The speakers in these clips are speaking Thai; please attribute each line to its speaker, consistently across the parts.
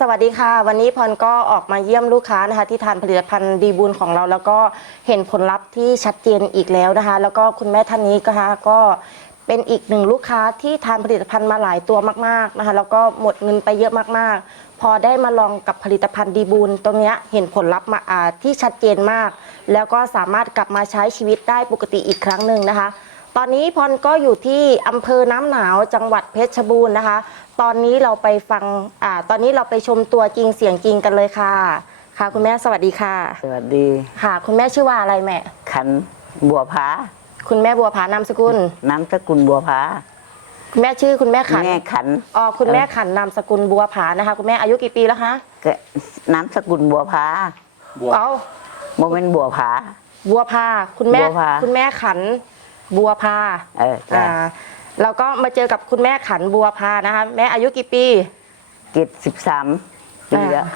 Speaker 1: สวัสดีค่ะ วันนี้พรก็ออกมาเยี่ยมลูกค้านะคะที่ทานผลิตภัณฑ์ดีบุญของเรา แล้วก็เห็นผลลัพธ์ที่ชัดเจนอีกแล้วนะคะ แล้วก็คุณแม่ท่านนี้ก็นะคะก็เป็นอีกหนึ่งลูกค้าที่ทานผลิตภัณฑ์มาหลายตัวมากๆนะคะแล้วก็หมดเงินไปเยอะมากๆ พอได้มาลองกับผลิตภัณฑ์ดีบุญตรงนี้เห็นผลลัพธ์มาอาที่ชัดเจนมาก แล้วก็สามารถกลับมาใช้ชีวิตได้ปกติอีกครั้งหนึ่งนะคะ ตอนนี้พรก็อยู่ที่อำเภอน้ำหนาวจังหวัดเพชรบูรณ์นะคะ ตอนนี้เราไปฟังอ่าตอนนี้เราไปชมตัวจริงเสียงจริงกันเลยค่ะ ค่ะ คุณแม่สวัสดีค่ะ
Speaker 2: สวัสดี
Speaker 1: ค่ะ คุณแม่ชื่อว่าอะไรแม่
Speaker 2: ขันบัวผา
Speaker 1: คุณแม่บัวผานามสกุล
Speaker 2: น้ำสกุลบัวผา
Speaker 1: คุณแม่ชื่อคุณแม่ขัน
Speaker 2: แม่ขัน
Speaker 1: อ๋อคุณแม่ขันนามสกุลบัวผานะคะ คุณแม่อายุกี่ปีแล้วคะ
Speaker 2: ก็น้ำสกุลบัวผา
Speaker 1: เอา
Speaker 2: โมเป็นบัวผา
Speaker 1: บัวพาคุณแม่
Speaker 2: บัวพา
Speaker 1: คุณแม่ขัน บัวพา
Speaker 2: เออจ้ะ
Speaker 1: อ่าเราก็มาเจอกับคุณแม่ขันบัวพานะคะ แม่อายุกี่ปี
Speaker 2: เจ็ดสิบสามปีแล้ว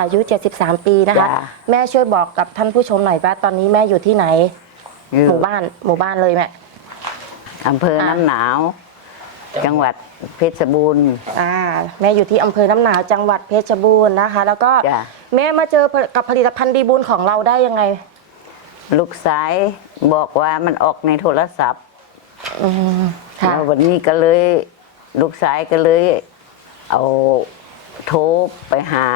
Speaker 1: อายุ 73 ปีนะคะ
Speaker 2: จ้ะ
Speaker 1: แม่ช่วยบอกกับท่านผู้ชมหน่อยว่าตอนนี้แม่อยู่ที่ไหน
Speaker 2: อยู่
Speaker 1: หมู่บ้านหมู่บ้านเลยแม่
Speaker 2: อำเภอ
Speaker 1: อะ
Speaker 2: น้ำหนาว จังหวัดเพชรบูรณ์
Speaker 1: อ่าแม่อยู่ที่อำเภอน้ำหนาวจังหวัดเพชรบูรณ์นะคะ แล้วก็
Speaker 2: จ้ะ
Speaker 1: แม่มาเจอกับผลิตภัณฑ์ดีบุญของเราได้ยังไง
Speaker 2: ลูกสายบอกว่ามันออกในโทรศัพท์
Speaker 1: อืมค่ะ
Speaker 2: แล้ววันนี้ก็เลย ลูกสายก็เลย เอาโทรไปหา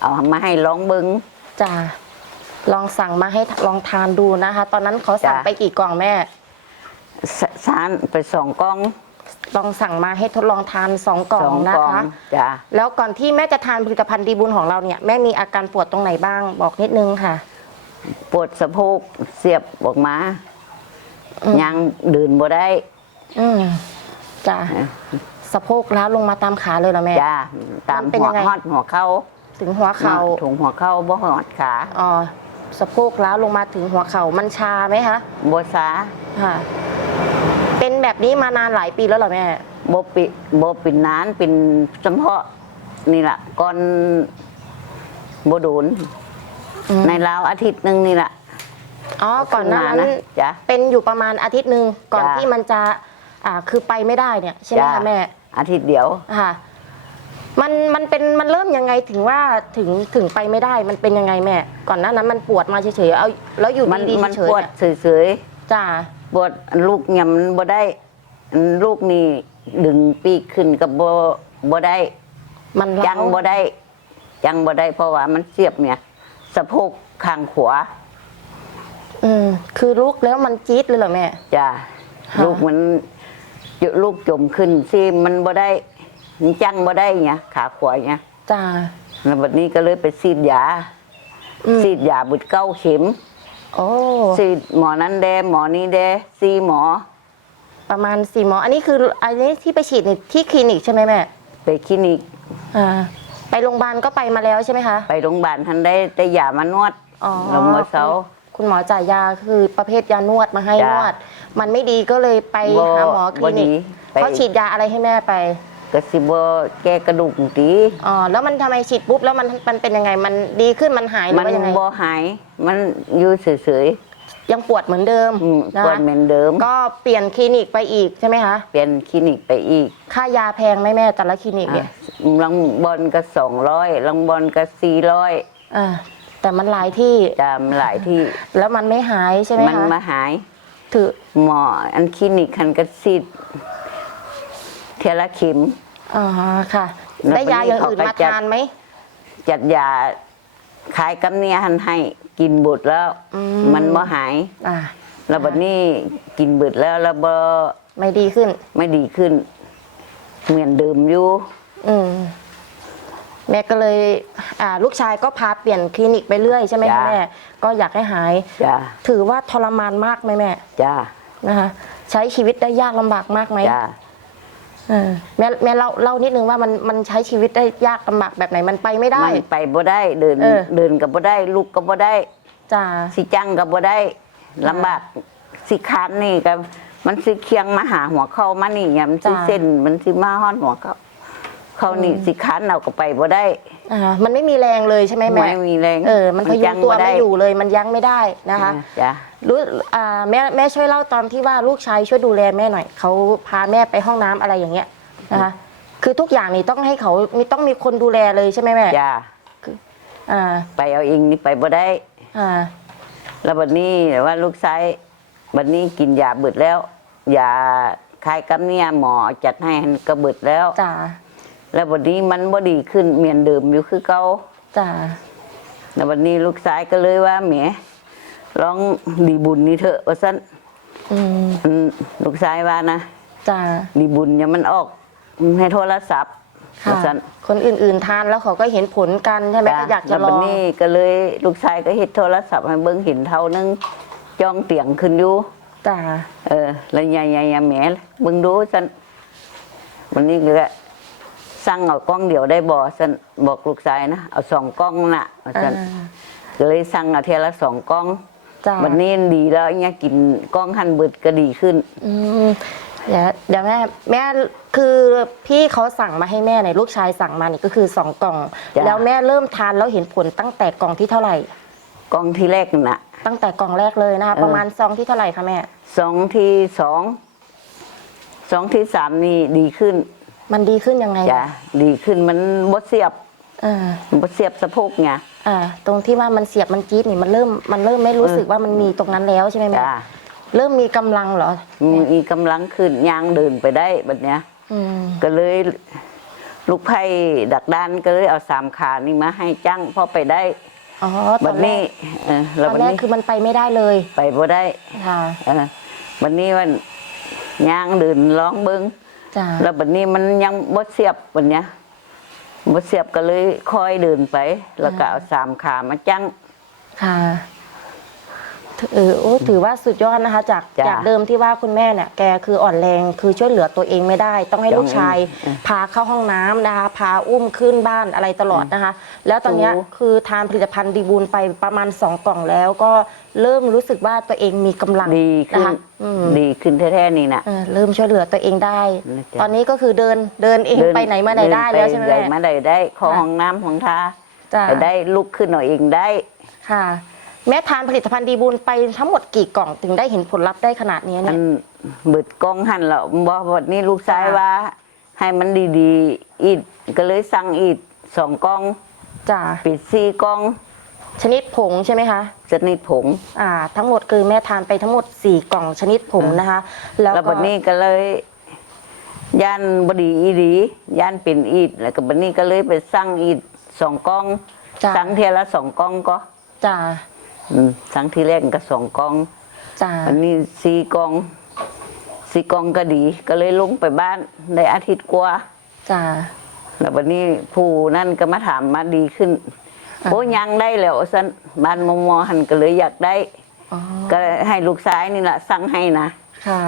Speaker 2: เอามาให้ลองเบิง
Speaker 1: จ้าลองสั่งมาให้ลองทานดูนะคะ ตอนนั้นเขาสั่ง
Speaker 2: จ้ะ
Speaker 1: ไปกี่กล่องแม่
Speaker 2: สสารไปสองกล้อง
Speaker 1: ลองสั่งมาให้ทดลองทานสองกล่อ
Speaker 2: ส
Speaker 1: ง
Speaker 2: อง
Speaker 1: นะ
Speaker 2: กล้อง
Speaker 1: คะ
Speaker 2: จ้ะ
Speaker 1: แล้วก่อนที่แม่จะทานผลิตภัณฑ์ดีบุญของเราเนี่ยแม่มีอาการปวดตรงไหนบ้างบอกนิดนึงค่ะ
Speaker 2: ปวดสะโพกเสียบออกมา
Speaker 1: อืม
Speaker 2: ยังเดินบ่ได้
Speaker 1: อืมจ้าสะโพกล้าวลงมาตามขาเลยเหรอแม่
Speaker 2: จ้าตาม
Speaker 1: มันเป็น
Speaker 2: หัว
Speaker 1: ยังไง
Speaker 2: ฮอดหัวเข้า
Speaker 1: ถึงหัวเข่า
Speaker 2: ถุงหัวเข้าบ่หอดขา
Speaker 1: อ๋อสะโพกล้าวลงมาถึงหัวเข่ามันชาไหมคะ
Speaker 2: บ่สา
Speaker 1: ค่ะ เป็นแบบนี้มานานหลายปีแล้วเหรอแม่
Speaker 2: บ่ปิบ่ปินนานเป็นเฉพาะนี่ล่ะก่อนบ่โดน
Speaker 1: อืม
Speaker 2: ในราวอาทิตย์หนึงนี่ล่ะ
Speaker 1: อ๋อก่อนหน้านั้น
Speaker 2: จ้ะ
Speaker 1: เป็นอยู่ประมาณอาทิตย์หนึ่งก่อน
Speaker 2: จ้ะ
Speaker 1: ที่มันจะอ่าคือไปไม่ได้เนี่ยใช่ไหม
Speaker 2: จ้ะ
Speaker 1: คะแม่
Speaker 2: อาทิตย์เดียว
Speaker 1: ค่ะมันมันเป็นมันเริ่มยังไงถึงว่าถึงถึงไปไม่ได้มันเป็นยังไงแม่ ก่อนหน้านั้นมันปวดมาเฉยๆเอาแล้วอยู่
Speaker 2: มัน
Speaker 1: ดี
Speaker 2: มัน
Speaker 1: ๆเฉ
Speaker 2: ป
Speaker 1: ยวๆ
Speaker 2: ด
Speaker 1: เนี่ย
Speaker 2: เฉย
Speaker 1: จ้า
Speaker 2: ๆปวดลูกยำบ่ได้ ลูกนี่ดึงปีกขึ้นก็บ่บ่ได้
Speaker 1: มัน
Speaker 2: จั
Speaker 1: เล้าง
Speaker 2: บ่ได้จังบ่ได้เพราะว่ามันเสียบเนี่ย สะโพกข้างขวา
Speaker 1: อืม คือลุกแล้วมันจี๊ดเลยเหรอแม่
Speaker 2: จ้ะ
Speaker 1: ค่ะ
Speaker 2: ลูกมันลูกจมขึ้นสิมันบ่ได้มันจังบ่ได้เนี่ยขาขวาเนี่ย
Speaker 1: จ้า
Speaker 2: แล้วบัดนี้ก็เลยไปฉีดยา
Speaker 1: อืม
Speaker 2: ฉีดยาบุดเก้าเข็ม
Speaker 1: โอ้
Speaker 2: ฉีดหมอนั้นแดหมอนี้แดซีหมอ
Speaker 1: ประมาณสี่หมอ อันนี้คืออันนี้ที่ไปฉีดนี่ที่คลินิกใช่ไหมแม่
Speaker 2: ไปคลินิก
Speaker 1: อ่า ไปโรงพยาบาลก็ไปมาแล้วใช่ไหมคะ
Speaker 2: ไปโรงพยาบาลทันได้ได้ยามานวด
Speaker 1: อ๋อ
Speaker 2: แล้วเมื่อเช้า
Speaker 1: คุณหมอจ่ายยาคือประเภทยานวดมาให้
Speaker 2: จ้ะ
Speaker 1: นวด มันไม่ดีก็เลยไป
Speaker 2: บ่
Speaker 1: หาหมอคลินิก
Speaker 2: บ่ดีไป
Speaker 1: เขาฉีดยาอะไรให้แม่ไป
Speaker 2: ก็สิบ่แก้กระดูกตี
Speaker 1: อ๋อแล้วมันทำไมฉีดปุ๊บแล้วมันมันเป็นยังไงมันดีขึ้นมันหายหรือ
Speaker 2: มัน
Speaker 1: ว่ายังไง
Speaker 2: บ่หาย มันอยู่เฉย
Speaker 1: ยังปวดเหมือนเดิม
Speaker 2: ๆอืม
Speaker 1: นะ
Speaker 2: ปวด
Speaker 1: คะ
Speaker 2: เหมือนเดิม
Speaker 1: ก็เปลี่ยนคลินิกไปอีกใช่ไหมคะ
Speaker 2: เปลี่ยนคลินิกไปอีก
Speaker 1: ค่ายาแพงไหมแม่แต่ละคลินิกเนี่ย
Speaker 2: อะลังบอลก็สองร้อยลังบอลก็สี่ร้อย
Speaker 1: อ่าแต่มันหลายที่
Speaker 2: จามหลายที่
Speaker 1: แล้วมันไม่หายใช่ไหม
Speaker 2: มัน
Speaker 1: คะ
Speaker 2: มาหาย
Speaker 1: ถือ
Speaker 2: หมออันคลินิกคันก็สิดเทยละเข็ม
Speaker 1: อ๋อค่ะ
Speaker 2: แล้ว
Speaker 1: ได้ยาอย่างอื่น
Speaker 2: เขาก็
Speaker 1: มา
Speaker 2: จัด
Speaker 1: ทานไหม
Speaker 2: จัดยาขายกำเนียหันให้ กินบุตรแล้ว
Speaker 1: อื
Speaker 2: มันบ่หาย
Speaker 1: อ่า
Speaker 2: แล้วบัดนี้กินบุตรแล้วแล้วบ่
Speaker 1: ไม่ดีขึ้น
Speaker 2: ไม่ดีขึ้น เหมือนเดิมอยู่
Speaker 1: อืม แม่ก็เลย อ่า ลูกชายก็พาเปลี่ยนคลินิกไปเรื่อยใช่ไหมคะแม่ ก็อยากให้หาย
Speaker 2: จ้า
Speaker 1: ถือว่าทรมานมากไหมแม่
Speaker 2: จ้า
Speaker 1: นะคะ ใช้ชีวิตได้ยากลำบากมากไหม
Speaker 2: จ้า
Speaker 1: เออแม่แม่เล่าเล่านิดนึงว่ามันมันใช้ชีวิตได้ยากลำบากแบบไหนมันไปไม่ได้
Speaker 2: มันไปบ่ได้เดิน
Speaker 1: เออ
Speaker 2: เดินก็บ่ได้ลุกก็บ่ได้
Speaker 1: จ้า
Speaker 2: สิจังก็บ่ได้ลำบากสิคานนี่ก็มันสิเคียงมาหาหัวเข้ามานี่เนี่ยมันสิ
Speaker 1: จ้ะ
Speaker 2: เส้นมันสิมาฮ้อนหัวเข้าเขานี่
Speaker 1: อืม
Speaker 2: สิคานเอาก็ไปบ่ได้
Speaker 1: อ่ามันไม่มีแรงเลยใช่ไหมแม่
Speaker 2: ไม่มีแรง
Speaker 1: เออมันพยุ
Speaker 2: จั
Speaker 1: งตัว
Speaker 2: บ่ด้
Speaker 1: ไม่อยู่เลยมันยั้งไม่ได้นะคะ
Speaker 2: จ้ะ
Speaker 1: รู้อ่าแม่แม่ช่วยเล่าตอนที่ว่าลูกชายช่วยดูแลแม่หน่อยเขาพาแม่ไปห้องน้ำอะไรอย่างเงี้ยนะคะคือทุกอย่างนี่ต้องให้เขามีต้องมีคนดูแลเลยใช่ไหมแม่
Speaker 2: จ้า
Speaker 1: อ่า
Speaker 2: ไปเอาเองนี่ไปบ่ได้
Speaker 1: อ่า
Speaker 2: แล้วบัดนี้ว่าลูกชายบัดนี้กินยาเบิดแล้วยาคลายกำเนี่ยหมอจัดให้ก็เบิดแล้ว
Speaker 1: จ้า
Speaker 2: แล้วบัดนี้มันบ่ดีขึ้นเหมือนเดิมอยู่คือเก่า
Speaker 1: จ้า
Speaker 2: แล้วบัดนี้ลูกชายก็เลยว่าแหมลองดีบุญนี่เถอะว่าซั่น
Speaker 1: อืม
Speaker 2: อืมลูกชายว่านะ
Speaker 1: จ้า
Speaker 2: ดีบุญอย่ามันออกให้โทรศัพท์
Speaker 1: ค่ะ
Speaker 2: ว่าซั่น
Speaker 1: คนอื่นๆทานแล้วเขาก็เห็นผลกันใช่ไหมก็อยากจะ
Speaker 2: แล้ว
Speaker 1: ล
Speaker 2: บั
Speaker 1: อ
Speaker 2: ด
Speaker 1: ง
Speaker 2: นี้ก็เลยลูกชายก็เฮ็ดโทรศัพท์ให้เบิ่งเห็นเท่านึงจ้องเตียงขึ้นอยู่
Speaker 1: จ้า
Speaker 2: เออแล้วยายยายยายแหม่เบิ่งดูซั่นวันนี้ก็สั่งเอากล้องเดียวได้บ่ซั่นบอกลูกชายนะเอาสองกล้องน่ะว่า
Speaker 1: อ่า
Speaker 2: ซั่นก็เลยสั่งเอาเทียละสองกล้อง
Speaker 1: จ้า
Speaker 2: วันนี้ดีแล้วเนี่ยกินกล้องหันเบิดก็ดีขึ้น
Speaker 1: อืม เดี๋ยวเดี๋ยวแม่แม่คือพี่เขาสั่งมาให้แม่เนี่ยลูกชายสั่งมาเนี่ยก็คือสองกล่อง
Speaker 2: จ้ะ
Speaker 1: แล้วแม่เริ่มทานแล้วเห็นผลตั้งแต่กล่องที่เท่าไหร่
Speaker 2: กล้องที่แรกน่ะ
Speaker 1: ตั้งแต่กล่องแรกเลยนะคะ
Speaker 2: เออ
Speaker 1: ประมาณซองที่เท่าไหร่คะแม่
Speaker 2: สองที่สองสองที่สามนี่ดีขึ้น
Speaker 1: มันดีขึ้นยังไง
Speaker 2: จ้ะดีขึ้นมันบดเสียบ
Speaker 1: อ่า
Speaker 2: บดเสียบสะโพกไง
Speaker 1: อ่าตรงที่ว่ามันเสียบมันจี๊ดนี่มันเริ่มมันเริ่มไม่รู้สึกว่ามันมีตรงนั้นแล้วใช่ไหมแม่
Speaker 2: จ้ะ
Speaker 1: เริ่มมีกำลังเหรอ
Speaker 2: มีกำลังขึ้นยางเดินไปได้แบบเนี้ย
Speaker 1: อืม
Speaker 2: ก็เลยลูกไผ่ดักดานก็เลยเอาสามขานี่มาให้จ้างพอไปได้
Speaker 1: อ๋อต
Speaker 2: บั
Speaker 1: อ
Speaker 2: ด
Speaker 1: นแร
Speaker 2: นี้
Speaker 1: ก
Speaker 2: เออ
Speaker 1: ต
Speaker 2: แล้ว
Speaker 1: อน
Speaker 2: บัด
Speaker 1: แรก
Speaker 2: นี้
Speaker 1: คือมันไปไม่ได้เลย
Speaker 2: ไปบ่ได้
Speaker 1: ค่ะ
Speaker 2: เออบัดนี้มันยางเดินร้องเบิง
Speaker 1: จ้า
Speaker 2: แล้วบัดนี้มันยังบดเสียบบัดเนี้ยบดเสียบก็เลยคอยเดินไป แล้วก็เอาสามขามาจ้าง
Speaker 1: ค่ะ เออโอ้ถือว่าสุดยอดนะคะ จาก
Speaker 2: จ้ะ
Speaker 1: จากเดิมที่ว่าคุณแม่เนี่ยแกคืออ่อนแรงคือช่วยเหลือตัวเองไม่ได้ ต้องให้
Speaker 2: จ้ะ
Speaker 1: ลูกชาย
Speaker 2: อืม
Speaker 1: พาเข้าห้องน้ำนะคะ พาอุ้มขึ้นบ้านอะไรตลอดนะคะ แล้วตอนเนี้ย
Speaker 2: ถู
Speaker 1: คือทานผลิตภัณฑ์ดีบูลไปประมาณสองกล่องแล้วก็เริ่มรู้สึกว่าตัวเองมีกำลัง
Speaker 2: ดีขึ้น
Speaker 1: นะคะอืม
Speaker 2: ดีขึ้นแท้ๆนี่นะ
Speaker 1: เออเริ่มช่วยเหลือตัวเองได้
Speaker 2: นะจ๊ะ
Speaker 1: ตอนนี้ก็คือเดินเดินเองไปไหนมาไหนได้แล้วใช่ไหม
Speaker 2: เดิน
Speaker 1: แม่
Speaker 2: ปมาไหนได้ขอ
Speaker 1: ค่ะ
Speaker 2: ห้องน้ำห้องท่า
Speaker 1: จ้ะ
Speaker 2: ไปได้ลุกขึ้นเอาเองได้
Speaker 1: ค่ะ แม่ทานผลิตภัณฑ์ดีบูลไปทั้งหมดกี่กล่องถึงได้เห็นผลลัพธ์ได้ขนาดนี้
Speaker 2: มั
Speaker 1: เนี่ย
Speaker 2: นเบิดกล้องหันแล้วบอกวันนี้ลูกชาย
Speaker 1: จ้ะ
Speaker 2: ว่า ให้มันดีๆอีกก็เลยสั่งอีกสองกล้อง
Speaker 1: จ้า
Speaker 2: ปิดสี่กล้อง
Speaker 1: ชนิดผงใช่ไหมคะ
Speaker 2: ชนิดผง
Speaker 1: อ่า ทั้งหมดคือแม่ทานไปทั้งหมด 4 กล่องชนิดผงนะคะ แล้ว
Speaker 2: แล้ว
Speaker 1: ก็
Speaker 2: วันนี้ก็เลยย่านบดีอีดีย่านเป็นอีดแล้วก็วันนี้ก็เลยไปสั่งอีดสองกล้อง
Speaker 1: จ้า
Speaker 2: สั่งเทียละสองกล้องก็
Speaker 1: จ้า
Speaker 2: อืมสั่งทีแรกก็สองกล้อง
Speaker 1: จ้า
Speaker 2: อันนี้สี่กองสี่กองก็ดี ก็เลยลงไปบ้านได้อาทิตย์กว่า
Speaker 1: จ้า
Speaker 2: แล้ววันนี้ผู้นั่นก็มาถามมาดีขึ้น
Speaker 1: อ่า
Speaker 2: โอ้ยังได้แล้วสันบ้านมอมอหันก็เลยอยากได้
Speaker 1: อ๋อ
Speaker 2: ก็ให้ลูกชายนี่แหละสั่งให้นะ
Speaker 1: ค่ะ